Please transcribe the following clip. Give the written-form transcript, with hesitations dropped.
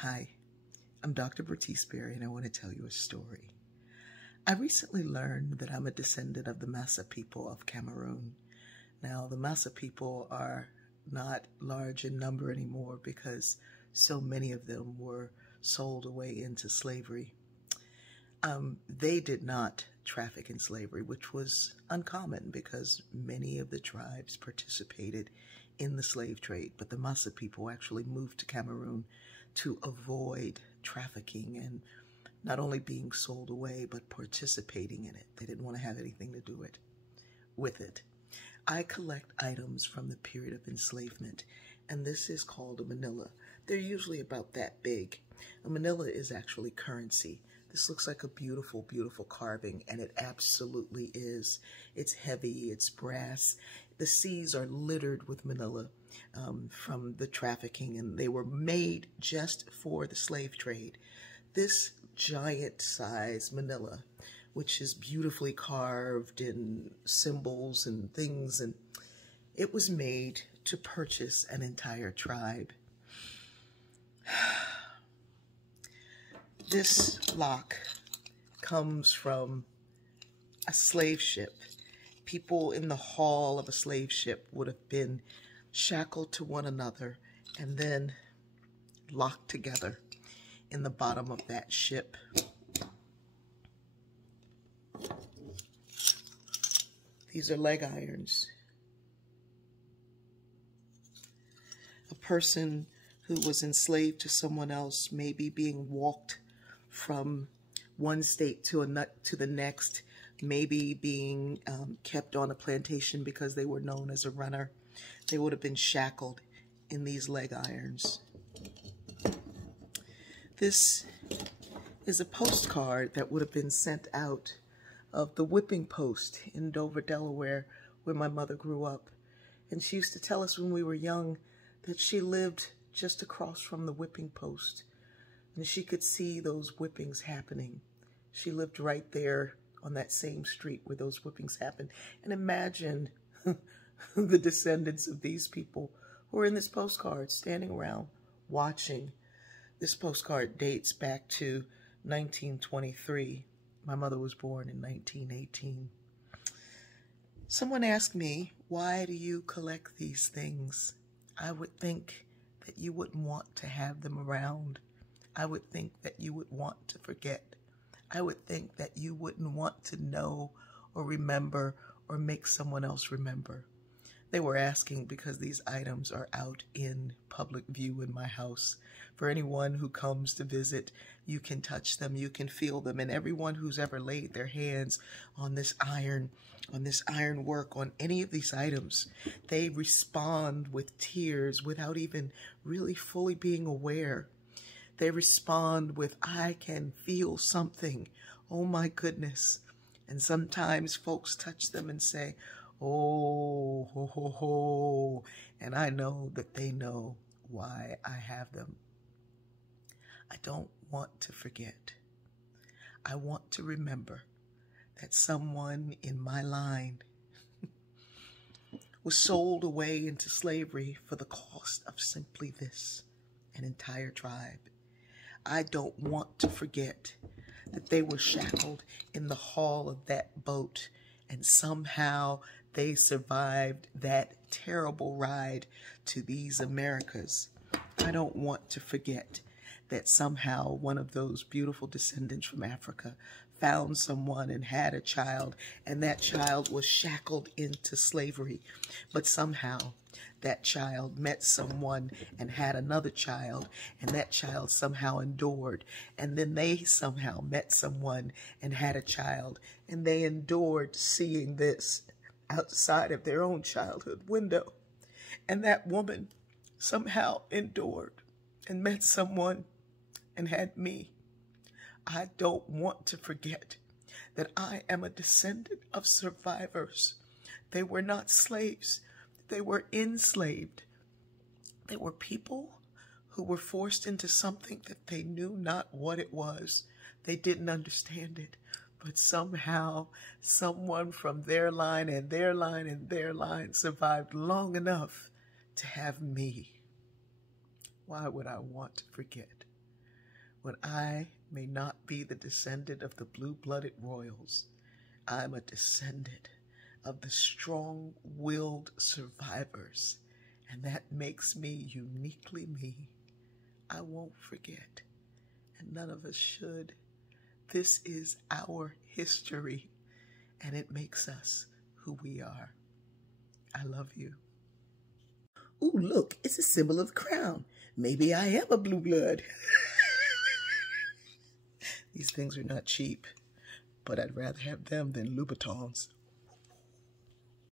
Hi, I'm Dr. Bertice Berry, and I want to tell you a story. I recently learned that I'm a descendant of the Massa people of Cameroon. Now, the Massa people are not large in number anymore because so many of them were sold away into slavery. They did not traffic in slavery, which was uncommon because many of the tribes participated in the slave trade, but the Massa people actually moved to Cameroon to avoid trafficking and not only being sold away, but participating in it. They didn't want to have anything to do with it. I collect items from the period of enslavement, and this is called a manila. They're usually about that big. A manila is actually currency. This looks like a beautiful, beautiful carving, and it absolutely is. It's heavy, it's brass. The seas are littered with manila from the trafficking, and they were made just for the slave trade. This giant size manila, which is beautifully carved in symbols and things, and it was made to purchase an entire tribe. This lock comes from a slave ship. People in the hull of a slave ship would have been shackled to one another and then locked together in the bottom of that ship. These are leg irons. A person who was enslaved to someone else, maybe being walked from one state to the next, maybe being kept on a plantation because they were known as a runner. They would have been shackled in these leg irons. This is a postcard that would have been sent out of the whipping post in Dover, Delaware, where my mother grew up. And she used to tell us when we were young that she lived just across from the whipping post, and she could see those whippings happening. She lived right there on that same street where those whippings happened. And imagine the descendants of these people who are in this postcard standing around watching. This postcard dates back to 1923. My mother was born in 1918. Someone asked me, why do you collect these things? I would think that you wouldn't want to have them around. I would think that you would want to forget. I would think that you wouldn't want to know or remember or make someone else remember. They were asking because these items are out in public view in my house. For anyone who comes to visit, you can touch them, you can feel them, and everyone who's ever laid their hands on this iron work, on any of these items, they respond with tears without even really fully being aware. They respond with, I can feel something. Oh my goodness. And sometimes folks touch them and say, oh, ho, ho, ho. And I know that they know why I have them. I don't want to forget. I want to remember that someone in my line was sold away into slavery for the cost of simply this, an entire tribe. I don't want to forget that they were shackled in the hull of that boat, and somehow they survived that terrible ride to these Americas. I don't want to forget that somehow one of those beautiful descendants from Africa found someone and had a child, and that child was shackled into slavery. But somehow that child met someone and had another child, and that child somehow endured. And then they somehow met someone and had a child, and they endured seeing this outside of their own childhood window. And that woman somehow endured and met someone and had me. I don't want to forget that I am a descendant of survivors. They were not slaves. They were enslaved. They were people who were forced into something that they knew not what it was. They didn't understand it. But somehow, someone from their line and their line and their line survived long enough to have me. Why would I want to forget? When I may not be the descendant of the blue-blooded royals, I'm a descendant of the strong-willed survivors, and that makes me uniquely me. I won't forget, and none of us should. This is our history, and it makes us who we are. I love you. Ooh, look, it's a symbol of the crown. Maybe I am a blue blood. These things are not cheap, but I'd rather have them than Louboutins.